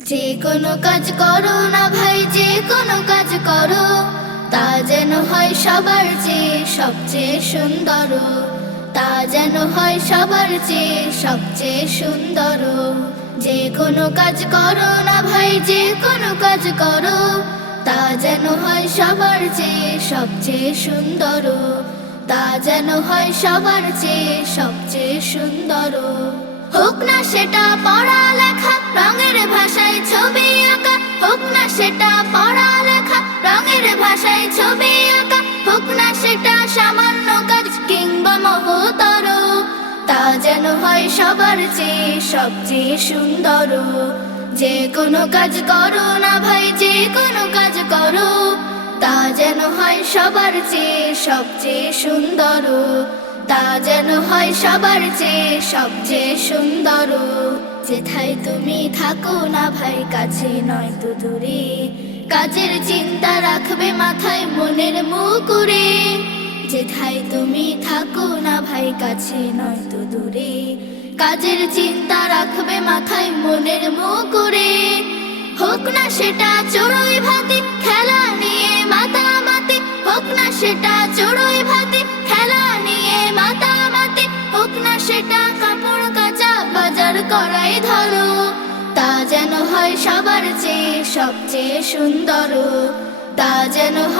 যে কোনো কাজ করো না ভাই, যে কোনো কাজ করো, তা যেন হয় সবার চেয়ে সবচেয়ে সুন্দর। তা যেন হয় সবার চেয়ে সবচেয়ে সুন্দর। যে কোনো কাজ করো না ভাই, যে কোনো কাজ করো, তা যেন হয় সবার চেয়ে সবচেয়ে সুন্দর। তা যেন হয় সবার চেয়ে সবচেয়ে সুন্দর। হোক না সেটা পড়ালেখা তা যেন হয় সবার চেয়ে সবচেয়ে সুন্দর। যে কোনো কাজ করো না ভাই, যে কোনো কাজ করো, তা যেন হয় সবার চেয়ে সবচেয়ে সুন্দর। তা যেন হয় সবার চেয়ে সবচেয়ে সুন্দর। যেথায় তুমি থাকো না ভাই, কাছে নয় তো দূরে। কাজের চিন্তা রাখবে মাথায় মনের মুকুরে। যেথায় তুমি থাকো না ভাই, কাছে নয় তো দূরে। কাজের চিন্তা রাখবে মাথায় মনের মুকুরে। হোক না সেটা চড়ুই ভাতি, খেলা নিয়ে মাতামাতি। হোক না সেটা চড়ুই ভাতি, খেলা নিয়ে মাতামাতি। হোক না সেটা কাপড় কাচা বাজার করাই ধরো। তা যেন হয় সবার চেয়ে সবচেয়ে সুন্দর। তা যেন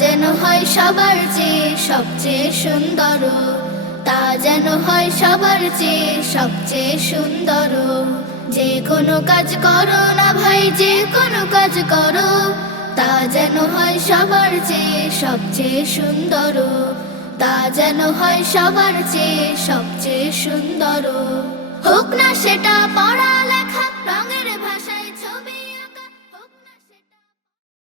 যেন হয় সবার চেয়ে সবচেয়ে সুন্দর। তা যেন হয় সবার চেয়ে সবচেয়ে সুন্দর। যে কোনো কাজ করো না ভাই, যে কোনো কাজ করো। তা যেন হয় সবার চেয়ে সবচেয়ে সুন্দর। তা যেন হয় সবার চেয়ে সবচেয়ে সুন্দর। হোক না সেটা পড়া